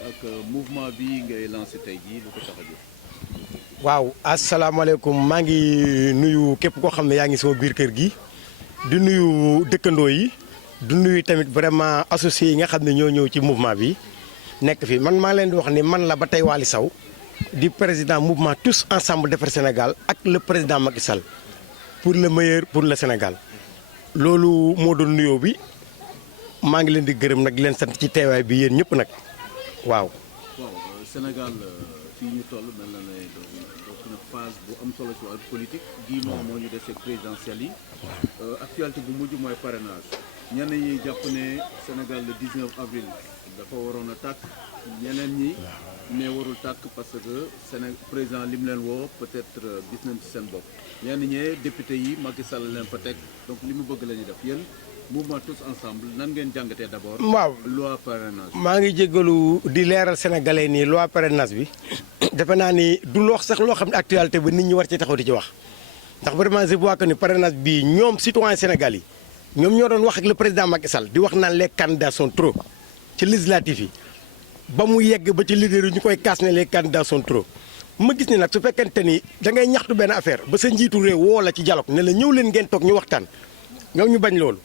ak mouvement bi ngay lancé tey jii lu ko tax a jóg. waaw asalaamaaleykum maa ngi nuyu képp koo xam ne yaa ngi sama biir kër gi di nuyu dëkkandoo yi di nuyu tamit vraiment associés yi nga xam ne ñoo ñëw ci mouvement bi nekk fi man maa leen di wax ni man la ba tey Waly Sow di président mouvement tous ensemble defar Sénégal ak le président Macky Sall pour le meilleur pour le Sénégal loolu moo doon nuyoo bi maa ngi leen di gërëm nag di leen sant ci teewaay bi yéen ñëpp nag waaw. waaw Sénégal fii ñu toll mel na ne donc na phase bu am solo ci wàllu politique 10 mois moo ñu dese présidentielle yi actualité bu mujj mooy parrainage ñenn ñi jàpp ne Sénégal le 19 avril dafa waroon a tàkk ñeneen ñi mais warul tàkk parce que président li mu leen woo peut-être gis nañ ci seen bopp ñenn ñee député yi Macky Sall leen fa teg donc li mu bëgg la ñuy def yéen mouvement tous ensemble nan ngeen jàngatee d'abord. waaw loi parrainage. maa ngi jéggalu di leeral sénégalais nii loi parrainage bi defe naa ni du loo sax loo xam ne actualité ba nit ñi war ci taxaw di ci wax ndax vraiment je vois que ni parrainage bi ñoom citoyen Sénégal yi ñoom ñoo doon wax ak le président Macky Sall di wax naan les candidats sont trop ci législatif yi ba mu yegg ba ci leader yi ñu koy kaas ne les candidats sont trop ma gis ni nag su fekkente ni da ngay ñaxtu benn affaire ba sa njiitu réew woo la ci dialogue ne la ñëw leen ngeen toog ñu waxtaan ñoom ñu bañ loolu.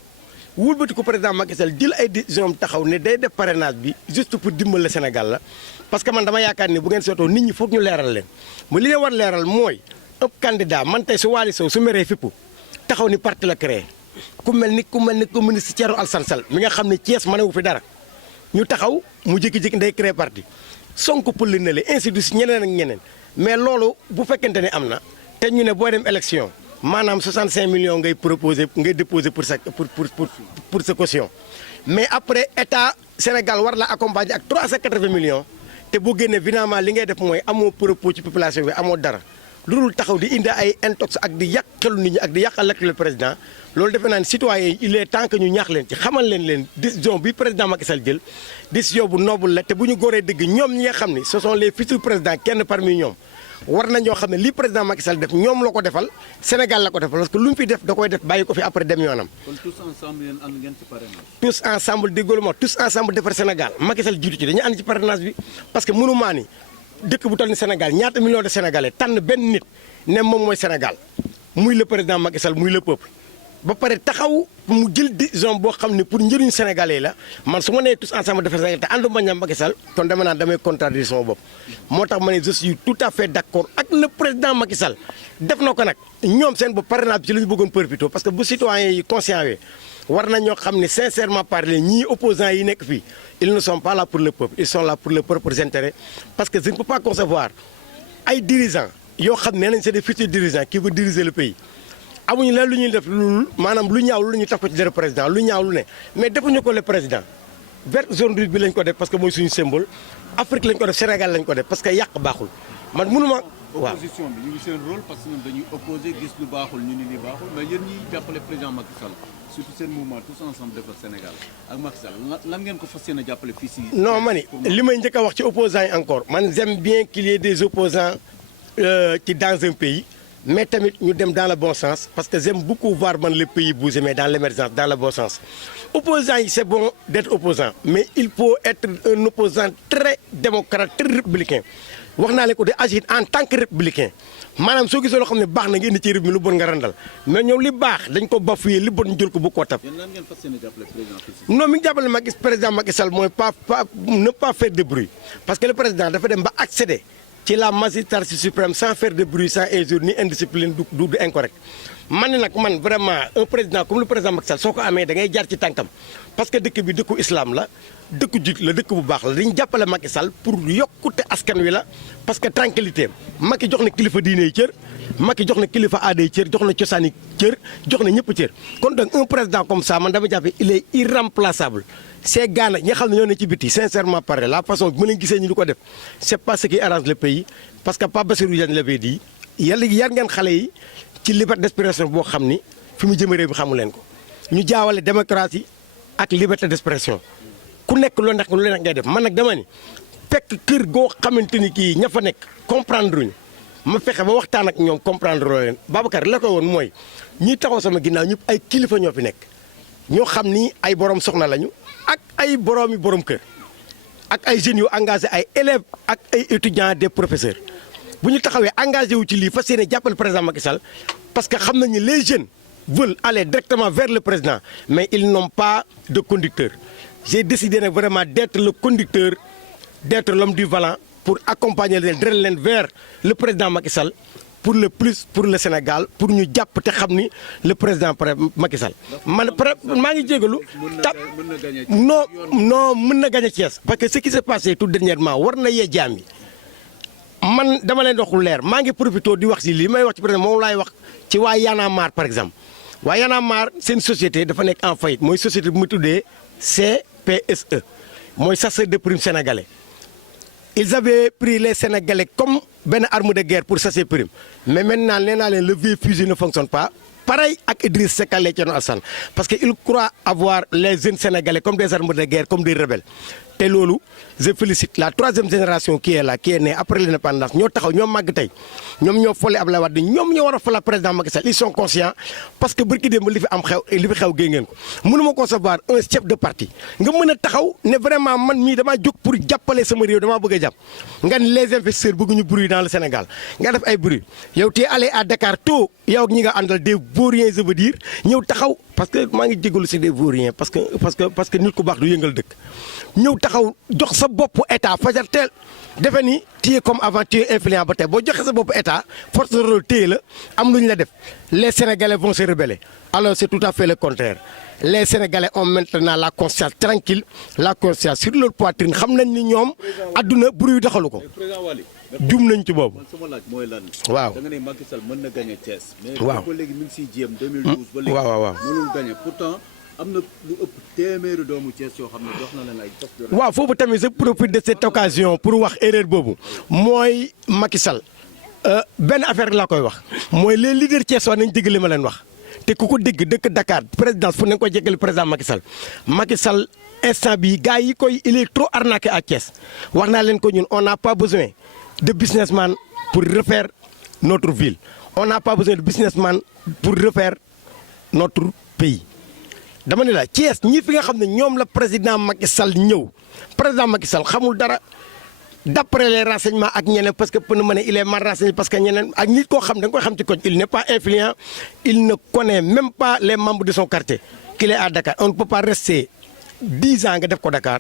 wulbati ko président Macky Sall jël ay décision taxaw ne day def parrainage bi juste pour dimbali Sénégal la parce que man dama yaakaar ni bu ngeen seetoo nit ñi foog ñu leeral leen mu li leen war leeral mooy ëpp candidat man tey su Waly Sow su meree fippu taxaw ni parti la créé ku mel ni communiste Thierno Alassane Sall mi nga xam ne Thiès mënewu fi dara ñu taxaw mu jékki-jékki day créé parti Sonko pël na le ainsi de suite ñeneen ak ñeneen mais loolu bu fekkente ne am na te ñu ne boo dem élection maanaam 65 millions ngay proposé ngay déposé pour sa caution mais après état Sénégal war la accompagner ak 380 millions te boo génnee finalement li ngay def mooy amoo propos ci population bi amoo dara lu dul taxaw di indi ay intox ak di yàq xelu nit ñi ak di yàqal le président loolu defe naa ne citoyens yi il est temps que ñu ñaax leen ci xamal leen décision bi président Macky Sall jël décision bu noble la te bu ñu góoree dëgg ñoom ñi nga xam ne ce sont les futurs présidents kenn parmi ñoom war na ñoo xam ne lii président Macky Sall def ñoom la ko defal Sénégal la ko defal parce que lu mu fi def da koy def bàyyi ko fi après dem yoonam. kon tous ensemble yéen ànd ngeen ci parrainage. tous ensemble déggoo ma tous ensemble defar Sénégal Macky Sall jiitu ci dañuy ànd ci parrainage bi parce que mënumaa ni dëkk bu toll ni Sénégal ñaata millions de Sénégalais tànn benn nit ne moom mooy Sénégal muy le président Macky Sall muy le peuple ba pare taxaw mu jël décision boo xam ne pour njëriñu Sénégalais la man su ma nee tous ensemble defar Sénégal te ànduma ñam Macky Sall kon dama naan damay contradire sama bopp moo tax ma ne je suis tout à fait d'accord ak le président Macky Sall def na ko nag ñoom seen bopp parrainage bi ci la ñu bëggoon profité parce que bu citoyens yi conscient wee war na ñoo xam ne sincèrement parler ñii opposants yi nekk fii ils ne sont pas là pour le peuple ils sont là pour leurs propres intérêts parce que je ne peux pas concevoir ay dirigeants yoo xam ne nañ c'est des futurs dirigeants qui veulent diriger le pays amuñu lan lu ñuy def lu maanaam lu ñaaw lu ñu tax ko ci dara président lu ñaaw lu ne mais defuñu ko le président vert zone rouge bi lañ ko def parce que mooy suñu symbole Afrique lañ ko def Sénégal lañ ko def parce que yàq baaxul man mënuma waaw opposition bi ñu ngi seen rôle parce que ñun dañuy opposé gis lu baaxul ñu ni li baaxul mais yéen ñi jàppale président Macky Sall surtout seen mouvement tous ensemble defar Sénégal ak Macky Sall lan ngeen ko fas yéene jàppale fii si. non ma ni li may njëkk a wax ci opposants yi encore man j'aime bien qu'il y ait des opposants ci dans un pays mais tamit ñu dem dans le bon sens parce que j'aime beaucoup voir man le pays bouger mais dans l'émergence dans le bon sens opposants yi c'est bon d'être opposant mais il faut être un opposant très démocrate très républicain wax naa leen ko de agir en tant que républicain maanaam soo gisee loo xam ne baax na nga indi ci réew mi lu bon nga randal mais ñoom li baax dañ ko bafoué li bon ñu jël ko bu ko tab. yéen lan ngeen fas yéene jàppale président non mi ngi jàppale président Macky Sall mooy ne pas faire de bruit parce que le président dafa dem ba accéder ci la magistrature suprême sans faire de bruit sans injure ni indiscipline du incorrect man ni nag man vraiment un président comme le président Macky Sall soo ko amee da ngay jaar ci tànkam parce que dëkk bi dëkku islam la dëkku jut la dëkk bu baax la dañu jàppale Macky Sall pour yokkute askan wi la parce que tranquillité Macky jox na kilifa diine yi cër Macky jox na kilifa aada yi cër jox na cosaan yi cër jox na ñëpp cër kon donc un président comme ça man dama jàppe il est irremplaçable ces gars nag ñi nga xam ne ñoo ne ci biti sincèrement parler la façon bi ma leen gisee ñu di ko def c'est pas ce qui arrange le pays parce que Pape Bassirou Diagne l'avait dit yàlla yar ngeen xale yi ci liberté d'expression boo xam ni fi mu jëm réew bi xamu leen ko ñu jaawale démocratie ak liberté d'expression ku nekk loo nekk lu leen ngay def man nag dama ni fekk kër goo xamante ni kii ña fa nekk comprendre uñu ma fexe ba waxtaan ak ñoom comprendre loo leen Babacar la ko woon mooy ñi taxaw sama ginnaaw ñëpp ay kilifa ñoo fi nekk ñoo xam ni ay borom soxna lañu ak ay boroomi borom kër ak ay jeunes yu engagé ay élèves ak ay étudiants des professeurs bu ñu taxawee engagé wu ci lii fas yéene jàppale président Macky Sall parce que xam nañu les jeunes veulent aller directement vers le président mais ils n'ont pas de conducteur. J'ai décidé nag vraiment d'être le conducteur, d'être l'homme du volant pour accompagner leen vers le président Macky Sall pour le plus pour le Sénégal pour ñu jàpp te xam ni le président Macky Sall. man maa ngi jégalu. mën na gagné Thiès. parce que ce qui s'est passé tout dernièrement war na yee jaam yi man dama leen wax lu leer maa ngi profité di wax si lii may wax ci président moom laay wax ci waa Y'en a marre par exemple. waa Y'en a marre seen société dafa nekk en faillite mooy société bu mu tuddee CPSE mooy chasseur de primes sénégalais. Ils avaient pris les Sénégalais comme benn arme de guerre pour chasser primes mais maintenant nee naa leen le vieux fusil ne fonctionne pas pareil ak Idriss Seck ak Thierno Alassane parce que ils croient avoir les jeunes Sénégalais comme des armes de guerre comme des rebelles te loolu je félicite la troisième génération qui est là qui est née après l'indépendance ñoo taxaw ñoo màgg tey ñoom ñoo folli Abdoulaye Wade ñoom ñoo war a fal président Macky Sall ils sont conscients parce que barki démb li fi xew géy ngeen ko mënuma concevoir un chef de parti nga mën a taxaw ne vraiment man mii damaa jóg pour jàppale sama réew damaa bëgg a jàpp nga ne les investisseurs bëgguñu bruit dans le Sénégal nga def ay bruit yow tey allé à Dakar tôt yow ak ñi nga àndal des vauriens je veux dire ñëw taxaw parce que maa ngi jégalu si des vauriens parce que nit ku baax du yëngal dëkk ñëw taxaw jox sa bopp état fajar teel defe ni téye comme avant téye influent ba tey boo joxe sa bopp état force de rôle téye la am lu ñu la def les Sénégalais vont se rebeller alors c'est tout à fait le contraire les Sénégalais ont maintenant la conscience tranquille la conscience sur leur poitrine xam nañ ni ñoom adduna bruit doxalu ko. jum nañ ci boobu. man sama laaj mooy lan. waaw da nga ne Macky Sall mën na gagné Thiès. waaw mais ba léegi mi ngi siy jéem 2012. ba léegi waaw mënul gagné pourtant am na lu ëpp téeméeri doomu Thiès yoo xam ne jox na leen ay postes. waaw foofu tamit je profite de cette occasion pour wax erreur boobu mooy Macky Sall benn affaire laa koy wax mooy les leaders Thiès nañ dégg li ma leen wax te ku ko dégg dëkk Dakar présidence fu nañ ko jégal président Macky Sall instant bi gars yi koy il est trop arnaqué à Thiès wax naa leen ko ñun on n'a pas besoin de businessman pour refaire notre ville on n'a pas besoin de businessman pour refaire notre pays dama ne la Thiès ñi fi nga xam ne ñoom la président Macky Sall ñëw président Macky Sall xamul dara d'après les renseignements ak ñeneen parce que pour ne ma ne il est mal renseigné parce que ñeneen ak nit koo xam da nga koy xam ci koñ il n'est pas influent il ne connaît même pas les membres de son quartier qu'il est à Dakar on ne peut pas rester 10 ans nga def ko Dakar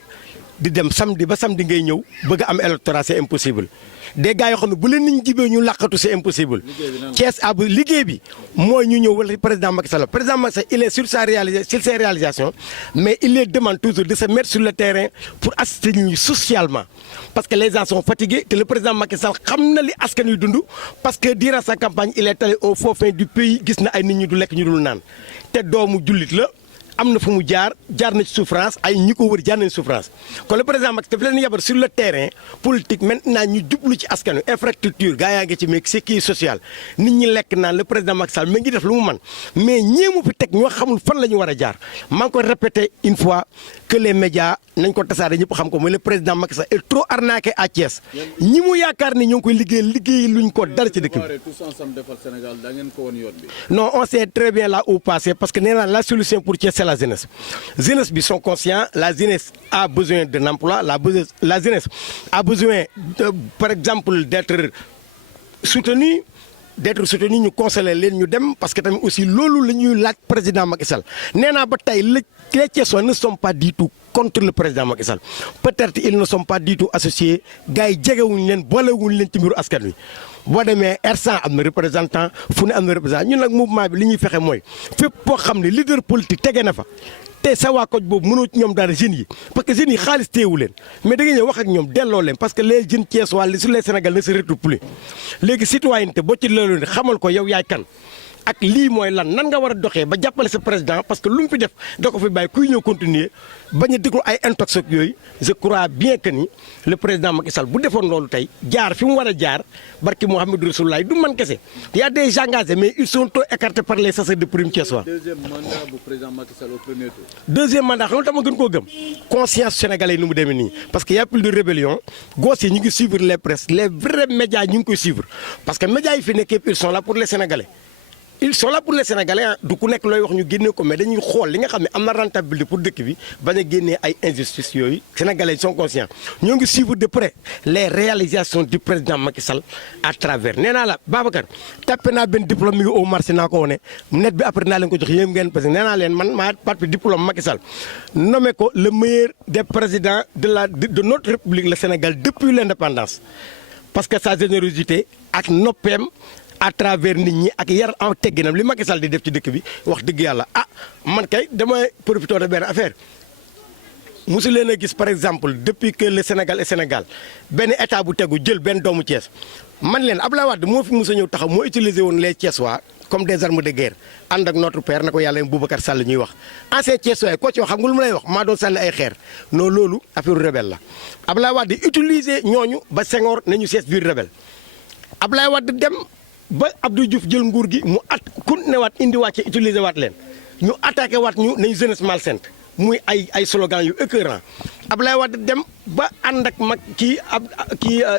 di dem samedi ba samedi ngay ñëw bëgg a am électorat c'est impossible des gars yoo xam ne bu leen niñ jibee ñu làqatu c'est impossible Thiès ab liggéey bi mooy ñu ñëw wala président Macky Sall il est sur ses réalisations mais il les demande toujours de se mettre sur le terrain pour assister ñu socialement parce que les gens sont fatigués te le président Macky Sall xam na li askan wi dund parce que durant sa campagne il est allé au faux fin du pays gis na ay nit ñi du lekk ñu dul naan te doomu jullit la am na fu mu jaar na ci souffrance ay ñi ko wër jaar nañ souffrance kon le président Macky daf leen yabal sur le terrain politique maintenant ñu jublu ci askan wi infrastructure gaa yaa ngi ci mais c'est qui social nit ñi lekk naan le président Macky Sall mi ngi def lu mu mën mais ñeemu fi teg ñoo xamul fan la ñu war a jaar maa ngi ko répété une fois que les médias nañ ko tasaare ñëpp xam ko mooy le président Macky Sall est trop arnaqué à Thiès ñi mu yaakaar ni ñoo ngi koy liggéey luñ ko dara ci dëkk bi. non on sait très bien là où passer parce que nee naa la solution pour Thiès c'est la jeunesse bi sont conscients la jeunesse a besoin d'un emploi la jeunesse a besoin de, par exemple d'être soutenu ñu conseiller leen ñu dem parce que tamit aussi loolu la ñuy laaj président Macky Sall nee naa ba tey les Thiessois ne sont pas du tout contre le président Macky Sall peut-être ils ne sont pas du tout associés gars yi jegewuñu leen boolewuñu leen ci mbiru askan wi boo demee R100 am na représentant fu ne am na représentant ñun nag mouvement bi li ñuy fexe mooy fépp boo xam ne leader politique tege na fa te sa waa koñ boobu mënoo ñoom dara jeunes yi parce que jeunes yi xaalis téewu leen mais da nga ñëw wax ak ñoom delloo leen parce que les jeunes Thiessois sur les Sénégalais ne se retrouvent plus léegi citoyenneté boo ci loolu ne xamal ko yow yaay kan ak lii mooy lan nan nga war a doxee ba jàppale sa président parce que lu mu fi def da ko fi bàyyi kuy ñëw continuer bañ a déglu ay intox ak yooyu je crois bien que ni le président Macky Sall bu defoon loolu tey jaar fi mu war a jaar barki Mouhamadou Rasoulaye du man kese y a des engagés mais ils sont trop écartés par les chasseurs de primes Thiessois. deuxième mandat bu président Macky Sall au premier tour. deuxième mandat xam nga dama gën koo gëm conscience sénégalais yi nu mu demee nii parce que y a plus de rébellion gosses yi ñu ngi suivre les presse les vrais médias ñu ngi koy suivre parce que médias yi fi nekk yëpp ils sont là pour les Sénégalais. ils sont là pour les Sénégalais du ku nekk looy wax ñu génne ko mais dañuy xool li nga xam ne am na rentabilité pour dëkk bi bañ a génnee ay injustices yooyu Sénégalais sont conscients ñoo ngi suivre de près les réalisations du président Macky Sall à travers nee naa la Babacar tapé naa benn diplôme mi ngi au marché naa ko wane net bi après naa leen ko jox yéen ngeen parce que nee naa leen man maa parti diplôme Macky Sall nommé ko le meilleur des présidents de notre République le Sénégal depuis l'indépendance parce que sa générosité ak noppeem à travers nit ñi ak yar ak tegginam li Macky Sall di def ci dëkk bi wax dëgg yàlla man kay damay profité de benn affaire mosu leen a gis par exemple depuis que le Sénégal est Sénégal benn état bu tegu jël benn doomu Thiès man leen Abdoulaye Wade moo fi mos a ñëw taxaw moo utilisé woon les Thiessois comme des armes de guerre ànd ak notre père na ko yàlla Boubacar Sall ñuy wax ancien Thiessois ko ci wax xam nga lu mu lay wax maa doon sànni ay xeer non loolu affaire rebelle la Abdoulaye Wade utilisé ñooñu ba Senghor nañu sees biir rebelle Abdoulaye Wade dem ba Abdou Diouf jël nguur gi mu continué waat indiwaat ci utilisé waat leen ñu attaqué waat ñu nañu jeunesse malsaine muy ay slogan yu écœurant Abdoulaye Wade dem ba ànd ak mag kii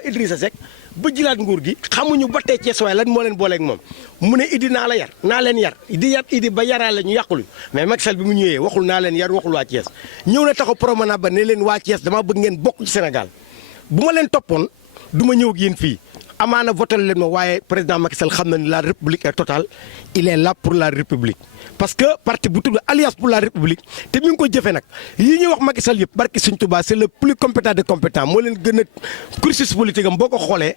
Idrissa Seck ba jëlaat nguur gi xamuñu ba tey Cees waaye lan moo leen booleeg moom mu ne Idi naa la yar naa leen yar di yar Idi ba yaraale ñu yàqulu mais Macky Sall bi mu ñëwee waxul naa leen yar waxul waa Cees ñëw na taxaw promenade ba ne leen waa Cees dama bëgg ngeen bokk ci Sénégal bu ma leen toppoon du ma ñëw ak yéen fii amaana voté leen ma waaye président Macky Sall xam na ni la république est totale il est là pour la république parce que parti bu tudd alliance pour la république te mi ngi ko jëfee nag yi ñuy wax Macky Sall yëpp barki Sëñ Tuubaa c'est le plus compétent des compétents moo leen gën a cursus politique am boo ko xoolee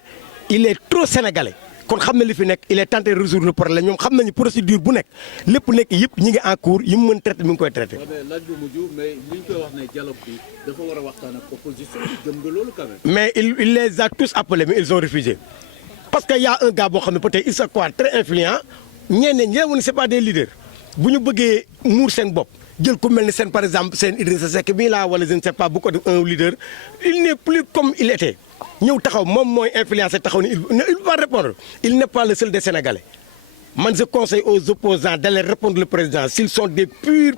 il est trop sénégalais kon xam na li fi nekk il est tenté de résoudre le problème ñoom xam nañu procédure bu nekk lépp nekk yëpp ñi ngi en cours yi mu mën traité mi ngi koy traité. laaj bu mujj mais li ñu koy wax ne dialogue bi dafa war a waxtaan ak opposition bi gëm nga loolu quand même. mais il les a tous appelés mais ils ont refusé parce que y a un gars boo xam ne peut-être il se croit très influent ñeneen ñi ne c'est pas des leaders bu ñu bëggee muur seen bopp jël ku mel ni seen par exemple seen Idrissa Seck bii laa wala je ne sais pas bu ko def un leader il n'est plus comme il était. ñëw taxaw moom mooy influencé taxaw ni il va répondre il n'est pas le seul des Sénégalais man je conseille aux opposants d'aller répondre le président s'ils sont des purs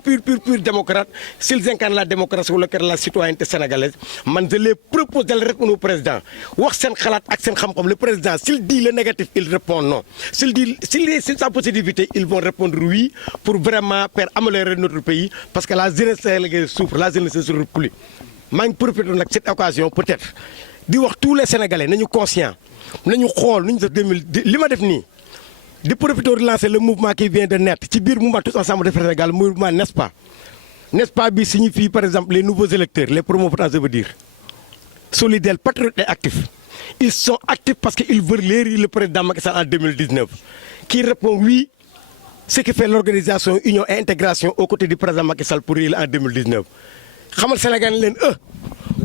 démocrates s'ils incarnent la démocratie wala la citoyenneté sénégalaise man je les propose d'aller répondre au président wax seen xalaat ak seen xam-xam le président s'il dit le négatif il répond non s'il sa positivité ils vont répondre oui pour vraiment faire améliorer notre pays parce que la jeunesse sénégalaise souffre la jeunesse ne souffre plus maa ngi profité nag cette occasion peut-être di wax tous les Sénégalais nañu conscient nañu xool nu ñu def li ma def nii di profiter de lancer le mouvement qui vient de naître ci biir mouvement tous ensemble de Sénégal mouvement n'est-ce pas bi signifie par exemple les nouveaux électeurs les promoteurs je veux dire solidaires patriotes et actifs ils sont actifs parce qu'ils veulent élire le président Macky Sall en 2019 qui répond oui ce qui fait l'organisation union et intégration aux côtés du président Macky Sall pour élire en 2019 xamal Sénégal leen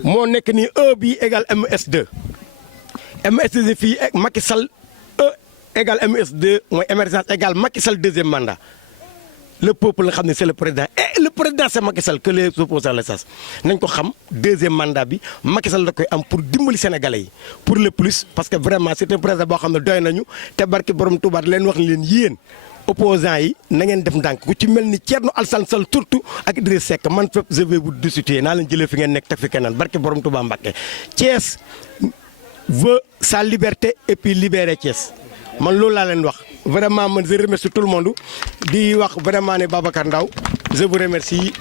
moo nekk nii bi égal MS2 MS2 fii Macky Sall égal MS2 mooy émergence égal Macky Sall deuxième mandat le peuple nga xam ne c'est le président et le président c'est Macky Sall que les opposants le sas nañ ko xam deuxième mandat bi Macky Sall da koy am pour dimbali sénégalais yi pour le plus parce que vraiment c'est un président boo xam ne doy nañu te barki borom Touba leen wax ni leen yéen opposants yi na ngeen def ndànk ku ci mel ni Thierno Alassane Sall surtout ak Idriss Seck man fépp je vais vous destituer naa leen jëlee fi ngeen nekk teg fi keneen barki borom Touba Mbacké Thiès veut sa liberté et puis libérer Thiès man loolu laa leen wax vraiment man je remercie tout le monde di wax vraiment ne Babacar Ndao je vous remercie